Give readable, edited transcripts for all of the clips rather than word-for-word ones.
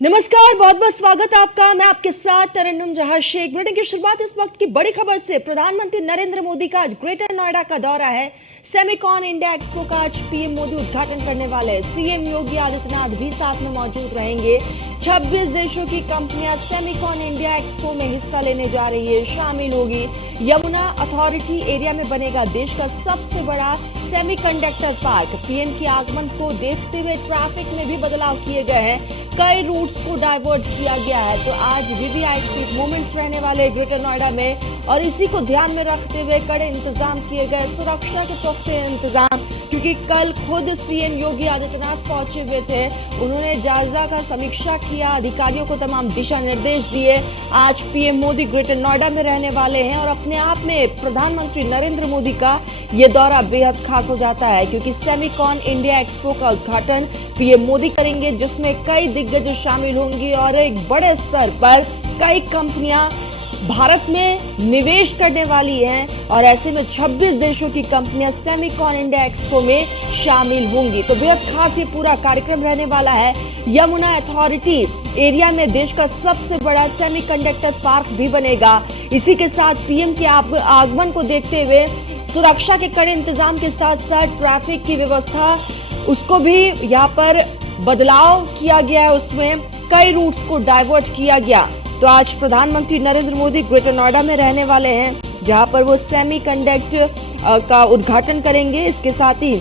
नमस्कार, बहुत बहुत स्वागत है आपका। मैं आपके साथ तरन्नुम जहां शेख। बुलेटिन की शुरुआत इस वक्त की बड़ी खबर से। प्रधानमंत्री नरेंद्र मोदी का आज ग्रेटर नोएडा का दौरा है। सेमिकॉन इंडिया एक्सपो का आज पीएम मोदी उद्घाटन करने वाले हैं। सीएम योगी आदित्यनाथ भी साथ में मौजूद रहेंगे। 26 देशों की कंपनियां सेमिकॉन इंडिया एक्सपो में हिस्सा लेने जा रही है, शामिल होगी। यमुना अथॉरिटी एरिया में बनेगा देश का सबसे बड़ा सेमीकंडक्टर पार्क। पीएम के आगमन को देखते हुए ट्रैफिक में भी बदलाव किए गए हैं, कई रूट्स को डाइवर्ट किया गया है। तो आज वीवीआईपी मोमेंट्स रहने वाले ग्रेटर नोएडा में, और इसी को ध्यान में रखते हुए कड़े इंतजाम किए गए, सुरक्षा के पुख्ते इंतजाम। क्योंकि कल खुद सीएम योगी आदित्यनाथ पहुंचे हुए थे, उन्होंने जायजा का समीक्षा किया, अधिकारियों को तमाम दिशा निर्देश दिए। आज पीएम मोदी ग्रेटर नोएडा में रहने वाले हैं और अपने आप में प्रधानमंत्री नरेंद्र मोदी का ये दौरा बेहद खास हो जाता है, क्योंकि सेमिकॉन इंडिया एक्सपो का उद्घाटन पीएम मोदी करेंगे, जिसमें कई दिग्गज शामिल होंगे और एक बड़े स्तर पर कई कंपनियां भारत में निवेश करने वाली हैं। और ऐसे में 26 देशों की कंपनियां सेमिकॉन इंडिया एक्सपो में शामिल होंगी। तो बेहद खास ये पूरा कार्यक्रम रहने वाला है। यमुना अथॉरिटी एरिया में देश का सबसे बड़ा सेमीकंडक्टर पार्क भी बनेगा। इसी के साथ पीएम के आगमन को देखते हुए सुरक्षा के कड़े इंतजाम के साथ साथ ट्रैफिक की व्यवस्था, उसको भी यहाँ पर बदलाव किया गया है। उसमें कई रूट्स को डाइवर्ट किया गया। तो आज प्रधानमंत्री नरेंद्र मोदी ग्रेटर नोएडा में रहने वाले हैं, जहां पर वो सेमीकंडक्टर का उद्घाटन करेंगे। इसके साथ ही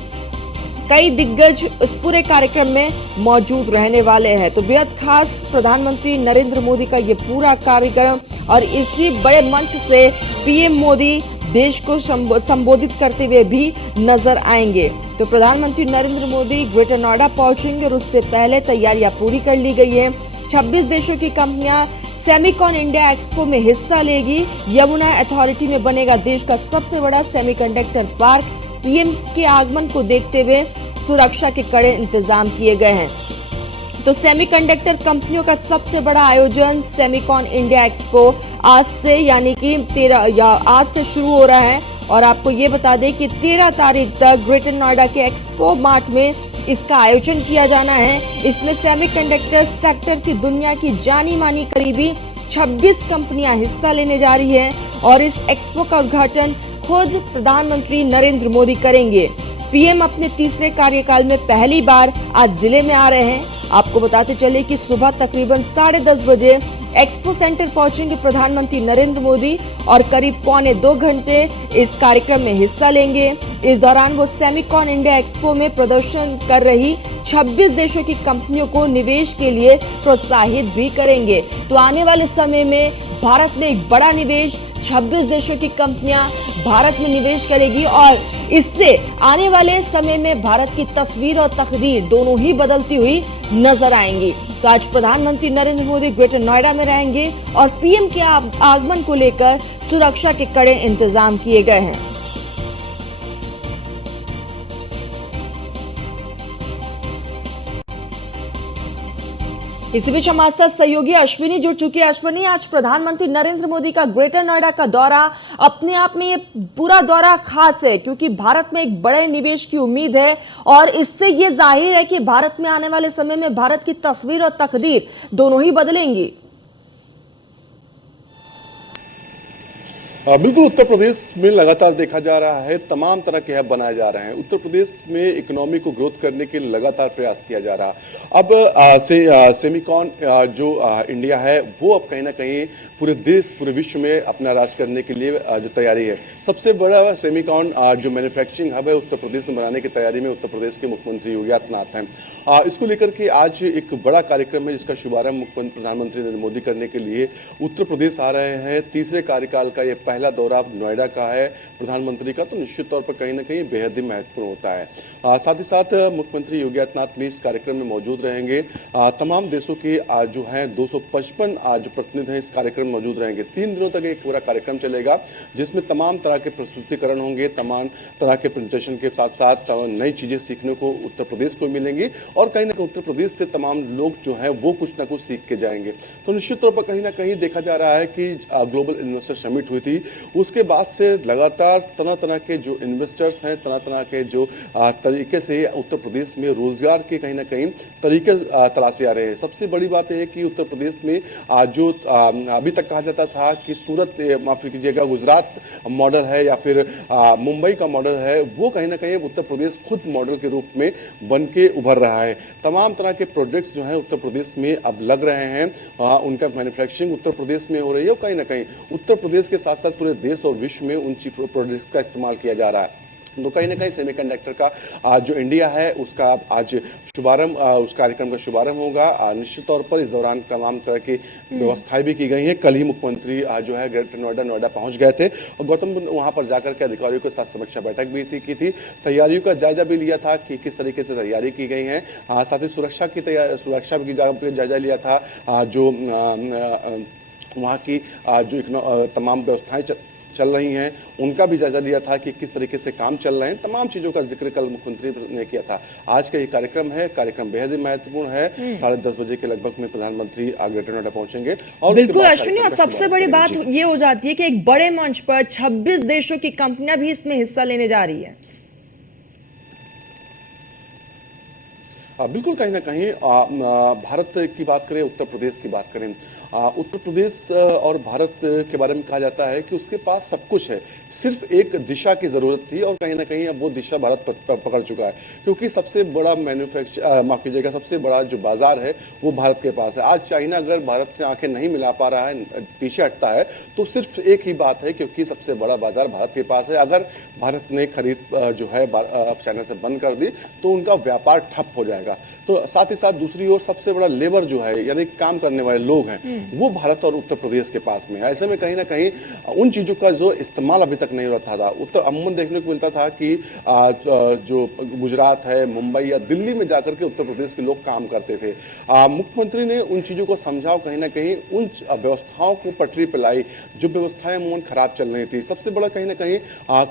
कई दिग्गज इस पूरे कार्यक्रम में मौजूद रहने वाले हैं। तो बेहद खास प्रधानमंत्री नरेंद्र मोदी का ये पूरा कार्यक्रम, और इसी बड़े मंच से पीएम मोदी देश को संबोधित करते हुए भी नजर आएंगे। तो प्रधानमंत्री नरेंद्र मोदी ग्रेटर नोएडा पहुंचेंगे और उससे पहले तैयारियां पूरी कर ली गई है। 26 देशों की कंपनियां सेमिकॉन इंडिया एक्सपो में हिस्सा लेगी। यमुना अथॉरिटी में बनेगा देश का सबसे बड़ा सेमीकंडक्टर पार्क। पीएम के आगमन को देखते हुए सुरक्षा के कड़े इंतजाम किए गए हैं। तो सेमीकंडक्टर कंपनियों का सबसे बड़ा आयोजन सेमिकॉन इंडिया एक्सपो आज से, यानी कि आज से शुरू हो रहा है। और आपको ये बता दें कि 13 तारीख तक ग्रेटर नोएडा के एक्सपो मार्ट में इसका आयोजन किया जाना है। इसमें सेमीकंडक्टर सेक्टर की दुनिया की जानी मानी करीबी 26 कंपनियां हिस्सा लेने जा रही हैं, और इस एक्सपो का उद्घाटन खुद प्रधानमंत्री नरेंद्र मोदी करेंगे। पीएम अपने तीसरे कार्यकाल में पहली बार आज जिले में आ रहे हैं। आपको बताते चले कि सुबह तकरीबन 10:30 बजे एक्सपो सेंटर पहुंचेंगे प्रधानमंत्री नरेंद्र मोदी, और करीब पौने 2 घंटे इस कार्यक्रम में हिस्सा लेंगे। इस दौरान वो सेमिकॉन इंडिया एक्सपो में प्रदर्शन कर रही 26 देशों की कंपनियों को निवेश के लिए प्रोत्साहित भी करेंगे। तो आने वाले समय में भारत में एक बड़ा निवेश, 26 देशों की कंपनियां भारत में निवेश करेगी, और इससे आने वाले समय में भारत की तस्वीर और तकदीर दोनों ही बदलती हुई नजर आएंगी। तो आज प्रधानमंत्री नरेंद्र मोदी ग्रेटर नोएडा में रहेंगे, और पीएम के आगमन को लेकर सुरक्षा के कड़े इंतजाम किए गए हैं। इसी बीच हमारे साथ सहयोगी अश्विनी जुड़ चुकी है। अश्विनी, आज प्रधानमंत्री नरेंद्र मोदी का ग्रेटर नोएडा का दौरा, अपने आप में ये पूरा दौरा खास है, क्योंकि भारत में एक बड़े निवेश की उम्मीद है, और इससे ये जाहिर है कि भारत में आने वाले समय में भारत की तस्वीर और तकदीर दोनों ही बदलेंगी। बिल्कुल, उत्तर प्रदेश में लगातार देखा जा रहा है तमाम तरह के हब बनाए जा रहे हैं। उत्तर प्रदेश में इकोनॉमी को ग्रोथ करने के लिए लगातार प्रयास किया जा रहा। अब सेमिकॉन जो इंडिया है, वो अब कहीं ना कहीं पूरे देश पूरे विश्व में अपना राज करने के लिए जो तैयारी है। सबसे बड़ा सेमिकॉन जो मैन्युफैक्चरिंग हब है उत्तर प्रदेश में बनाने की तैयारी में उत्तर प्रदेश के मुख्यमंत्री योगी आदित्यनाथ हैं। इसको लेकर के आज एक बड़ा कार्यक्रम है, जिसका शुभारंभ प्रधानमंत्री नरेंद्र मोदी करने के लिए उत्तर प्रदेश आ रहे हैं। तीसरे कार्यकाल का ये पहला दौरा नोएडा का है प्रधानमंत्री का, तो निश्चित तौर पर कहीं ना कहीं बेहद ही महत्वपूर्ण होता है। साथ ही साथ मुख्यमंत्री योगी आदित्यनाथ भी इस कार्यक्रम में मौजूद रहेंगे। तमाम देशों के जो हैं 255 जो प्रतिनिधि हैं इस कार्यक्रम में मौजूद रहेंगे। 3 दिनों तक एक पूरा कार्यक्रम चलेगा, जिसमें तमाम तरह के प्रस्तुतिकरण होंगे, तमाम तरह के प्रेजेंटेशन के साथ साथ नई चीजें सीखने को उत्तर प्रदेश को मिलेंगी, और कहीं ना कहीं उत्तर प्रदेश से तमाम लोग जो हैं वो कुछ ना कुछ सीख के जाएंगे। तो निश्चित तौर पर कहीं ना कहीं देखा जा रहा है कि ग्लोबल इन्वेस्टर समिट हुई थी, थी, उसके बाद से लगातार तरह तरह के जो इन्वेस्टर्स हैं, तरह तरह के जो तरीके से उत्तर प्रदेश में रोजगार के कहीं ना कहीं तरीके तलाशे आ रहे हैं। सबसे बड़ी बात यह है कि उत्तर प्रदेश में जो अभी तक कहा जाता था कि सूरत, माफ कीजिएगा, गुजरात मॉडल है या फिर मुंबई का मॉडल है, वो कहीं ना कहीं उत्तर प्रदेश खुद मॉडल के रूप में बन के उभर रहा है। तमाम तरह के प्रोजेक्ट्स जो हैं उत्तर प्रदेश में अब लग रहे हैं, उनका मैन्युफैक्चरिंग उत्तर प्रदेश में हो रही है और कहीं ना कहीं उत्तर प्रदेश के साथ साथ पूरे देश और विश्व में उन प्रोजेक्ट्स का इस्तेमाल किया जा रहा है। तो कहीं ना कहीं सेमीकंडक्टर का जो इंडिया है उसका आज शुभारंभ, उस कार्यक्रम का शुभारंभ होगा। निश्चित तौर पर इस दौरान तमाम तरह की व्यवस्थाएं भी की गई हैं। कल ही मुख्यमंत्री जो है ग्रेटर नोएडा पहुंच गए थे और गौतम वहां पर जाकर के अधिकारियों के साथ समीक्षा बैठक भी की थी। तैयारियों का जायजा भी लिया था कि किस तरीके से तैयारी की गई है। साथ ही सुरक्षा की जायजा लिया था। जो वहाँ की जो तमाम व्यवस्थाएं चल रही हैं उनका भी जायजा लिया था कि किस तरीके से काम चल रहे हैं। तमाम चीजों का जिक्र कल मुख्यमंत्री ने किया था। आज का ये कार्यक्रम है, कार्यक्रम बेहद ही महत्वपूर्ण है। 10:30 बजे के लगभग में प्रधानमंत्री ग्रेटर नोएडा पहुंचेंगे और बिल्कुल अश्विनी, और सबसे बड़ी बात ये हो जाती है कि एक बड़े मंच पर 26 देशों की कंपनियां भी इसमें हिस्सा लेने जा रही है। बिल्कुल, कहीं ना कहीं भारत की बात करें, उत्तर प्रदेश की बात करें, उत्तर प्रदेश और भारत के बारे में कहा जाता है कि उसके पास सब कुछ है, सिर्फ एक दिशा की जरूरत थी और कहीं ना कहीं अब वो दिशा भारत पकड़ चुका है। क्योंकि सबसे बड़ा माफ कीजिएगा, सबसे बड़ा जो बाजार है वो भारत के पास है। आज चाइना अगर भारत से आंखें नहीं मिला पा रहा है, पीछे हटता है, तो सिर्फ एक ही बात है, क्योंकि सबसे बड़ा बाजार भारत के पास है। अगर भारत ने खरीद जो है चाइना से बंद कर दी तो उनका व्यापार ठप हो जाएगा। तो साथ ही साथ दूसरी ओर सबसे बड़ा लेबर जो है, यानी काम करने वाले लोग हैं, वो भारत और उत्तर प्रदेश के पास में है। ऐसे में कहीं ना कहीं उन चीजों का जो इस्तेमाल अभी तक नहीं हो रहा था। उत्तर अमूमन देखने को मिलता था कि जो गुजरात है, मुंबई या दिल्ली में जाकर के उत्तर प्रदेश के लोग काम करते थे। मुख्यमंत्री ने उन चीजों को समझा और कहीं ना कहीं उन व्यवस्थाओं को पटरी पर लाई जो व्यवस्थाएं अमूमन खराब चल रही थी। सबसे बड़ा कहीं ना कहीं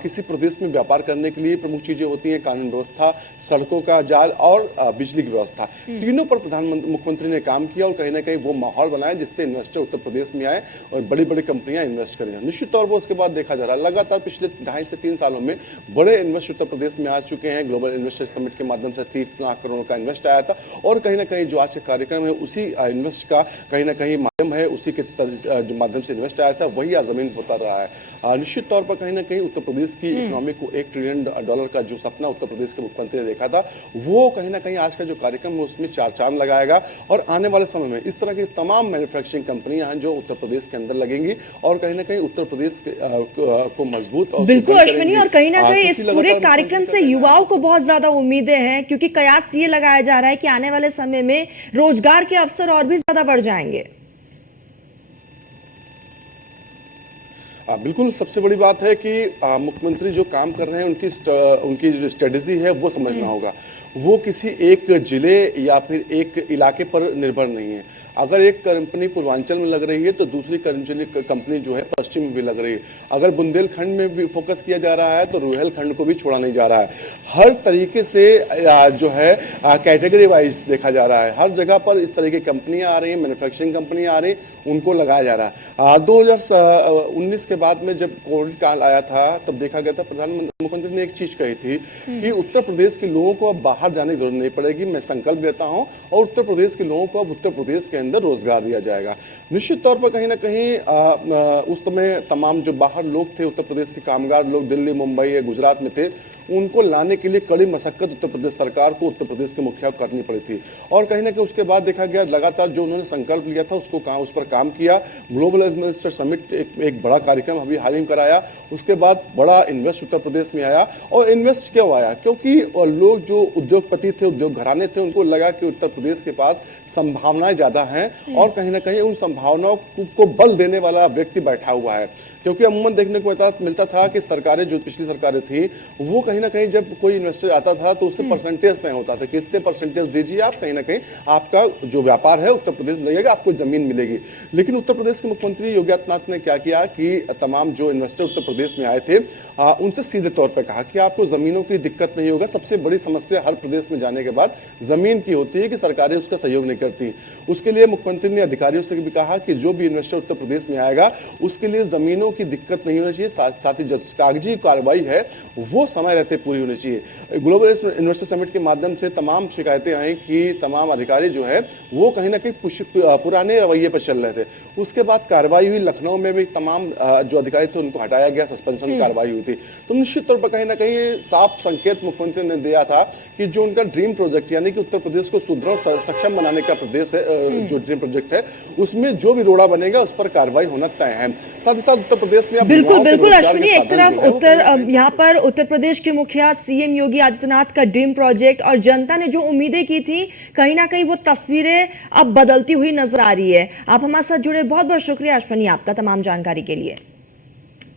किसी प्रदेश में व्यापार करने के लिए प्रमुख चीजें होती हैं कानून व्यवस्था, सड़कों का जाल और बिजली की व्यवस्था। तीनों पर प्रधानमंत्री मुख्यमंत्री ने काम किया और कहीं ना कहीं वो माहौल बनाया जिससे इन्वेस्टर उत्तर प्रदेश में आए और बड़ी बड़ी कंपनियां इन्वेस्ट करें। निश्चित तौर पर उसके बाद देखा जा रहा है लगातार पिछले 2.5 से 3 सालों में बड़े इन्वेस्ट उत्तर प्रदेश में आ चुके हैं। ग्लोबल इन्वेस्टर समिट के माध्यम से 30 लाख करोड़ का इन्वेस्ट आया था और कहीं ना कहीं जो आज का कार्यक्रम है उसी इन्वेस्ट का कहीं ना कहीं माध्यम है, उसी के जो माध्यम से इन्वेस्ट आया था वही आज जमीन पर उतर रहा है। निश्चित तौर पर कहीं ना कहीं उत्तर प्रदेश की इकोनॉमी को $1 ट्रिलियन का जो सपना उत्तर प्रदेश के मुख्यमंत्री ने देखा था वो कहीं ना कहीं आज का जो कार्यक्रम है उसमें 4 चांद लगाएगा और आने वाले समय में इस तरह की तमाम मैन्युफैक्चरिंग कंपनियां हैं जो उत्तर प्रदेश के अंदर लगेंगी और कहीं ना कहीं उत्तर प्रदेश को मजबूत और बिल्कुल अश्विनी, और कहीं ना कहीं इस पूरे कार्यक्रम से युवाओं को बहुत ज्यादा उम्मीदें हैं, क्योंकि कयास ये लगाया जा रहा है कि आने वाले समय में रोजगार के अवसर और भी ज्यादा बढ़ जाएंगे। बिल्कुल, सबसे बड़ी बात है कि मुख्यमंत्री जो काम कर रहे हैं उनकी जो स्ट्रेटेजी है वो समझना होगा। वो किसी एक जिले या फिर एक इलाके पर निर्भर नहीं है। अगर एक कंपनी पूर्वांचल में लग रही है तो दूसरी कंपनी जो है पश्चिम में भी लग रही है। अगर बुंदेलखंड में भी फोकस किया जा रहा है तो रुहेलखंड को भी छोड़ा नहीं जा रहा है। हर तरीके से जो है कैटेगरी वाइज देखा जा रहा है। हर जगह पर इस तरह की कंपनियां आ रही हैं, मैन्युफैक्चरिंग कंपनियां आ रही, उनको लगाया जा रहा है। 2019 के बाद में जब कोविड काल आया था तब देखा गया था, मुख्यमंत्री ने एक चीज कही थी कि उत्तर प्रदेश के लोगों को अब बाहर जाने की जरूरत नहीं पड़ेगी। मैं संकल्प लेता हूं और उत्तर प्रदेश के लोगों को अब उत्तर प्रदेश के अंदर रोजगार दिया जाएगा। निश्चित तौर पर कहीं ना कहीं उस समय तमाम जो बाहर लोग थे, उत्तर प्रदेश के कामगार लोग दिल्ली, मुंबई या गुजरात में थे, उनको लाने के लिए कड़ी मशक्कत उत्तर प्रदेश सरकार को, उत्तर प्रदेश के मुखिया को करनी पड़ी थी। और कहीं ना कहीं उसके बाद देखा गया लगातार जो उन्होंने संकल्प लिया था उस पर काम किया। ग्लोबल इन्वेस्टर समिट एक बड़ा कार्यक्रम अभी हाल ही में कराया। उसके बाद बड़ा इन्वेस्ट उत्तर प्रदेश में आया। और इन्वेस्ट क्यों आया? क्योंकि लोग जो उद्योगपति थे, उद्योग घराने थे, उनको लगा कि उत्तर प्रदेश के पास संभावनाएं ज्यादा हैं और कहीं ना कहीं उन संभावनाओं को बल देने वाला व्यक्ति बैठा हुआ है। क्योंकि अमूमन देखने को मिलता था कि सरकारें, जो पिछली सरकारें थी, वो कहीं ना कहीं जब कोई इन्वेस्टर आता था तो उससे परसेंटेज तय होता था कि इतने परसेंटेज दीजिए आप, कहीं ना कहीं आपका जो व्यापार है उत्तर प्रदेश में लगेगा, आपको जमीन मिलेगी। लेकिन उत्तर प्रदेश के मुख्यमंत्री योगी आदित्यनाथ ने क्या किया कि तमाम जो इन्वेस्टर उत्तर प्रदेश में आए थे उनसे सीधे तौर पर कहा कि आपको जमीनों की दिक्कत नहीं होगा। सबसे बड़ी समस्या हर प्रदेश में जाने के बाद जमीन की होती है कि सरकारें उसका सहयोग नहीं करती। उसके लिए मुख्यमंत्री ने अधिकारियों से भी कहा कि जो भी इन्वेस्टर उत्तर प्रदेश में आएगा उसके लिए जमीनों की दिक्कत नहीं होनी चाहिए, साथ ही जो कागजी कार्रवाई है वो समय रहते पूरी होनी चाहिए। ग्लोबल इन्वेस्टर समिट के माध्यम से तमाम शिकायतें आई कि तमाम अधिकारी जो है वो कहीं ना कहीं पुराने रवैये पर चल रहे थे। उसके बाद कार्रवाई हुई, लखनऊ में भी तमाम जो अधिकारी थे उनको हटाया गया, सस्पेंशन की कार्रवाई हुई थी। तो निश्चित तौर पर कहीं ना कहीं साफ संकेत मुख्यमंत्री ने दिया था कि जो उनका ड्रीम प्रोजेक्ट यानी कि उत्तर प्रदेश को सुदृढ़ सक्षम बनाने का प्रदेश है, जो ड्रीम प्रोजेक्ट है उसमें जो भी रोड़ा बनेगा उस पर कार्रवाई होना तय है। साथ ही साथ उत्तर प्रदेश में बिल्कुल बिल्कुल अश्विनी, एक तरफ यहाँ पर उत्तर प्रदेश के मुखिया सीएम योगी आदित्यनाथ का ड्रीम प्रोजेक्ट और जनता ने जो उम्मीदें की थी कहीं ना कहीं वो तस्वीरें अब बदलती हुई नजर आ रही है। आप हमारे साथ जुड़े, बहुत बहुत शुक्रिया अश्विनी आपका तमाम जानकारी के लिए।